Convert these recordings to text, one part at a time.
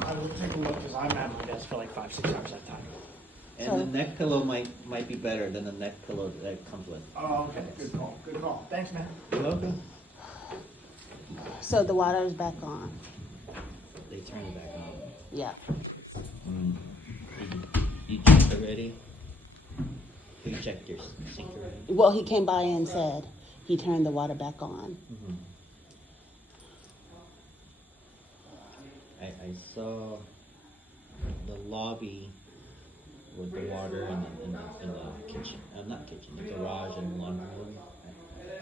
I will take a look because I'm at my desk for like 5-6 hours at a time. And So- the neck pillow might be better than the neck pillow that it comes with. Oh, okay. Good call. Good call. Thanks, man. You're welcome. So the water is back on. They turn it back on. Yeah. You checked already? You checked your sink already? Well, he came by and said he turned the water back on. I saw the lobby with the water in the kitchen. Not kitchen, the garage and the laundry room.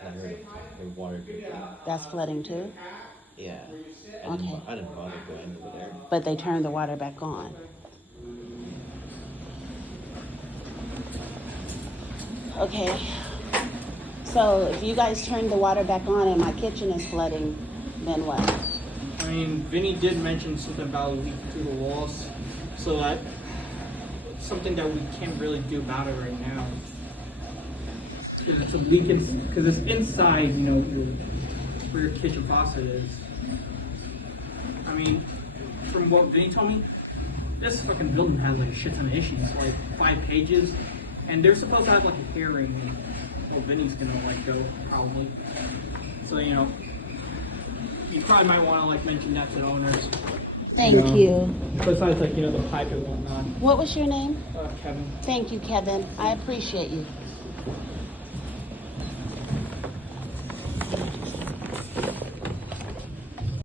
I heard the water dripping. That's flooding too, Yeah. Okay. I didn't bother going over there. but they turned the water back on. Okay. So if you guys turned the water back on and my kitchen is flooding, then what? I mean, Vinny did mention something about a leak through the walls, so that something that we can't really do about it right now. Because it's a leak, because it's inside, you know, where your kitchen faucet is. I mean, from what Vinny told me, this fucking building has like a shit ton of issues, like 5 pages, and they're supposed to have like a hearing. Well, Vinny's gonna like go probably. So you know, you probably might want to like mention that to the owners. Thank Yeah. you. Besides, like, you know, the pipe and whatnot. What was your name? Kevin. Thank you, Kevin. I appreciate you.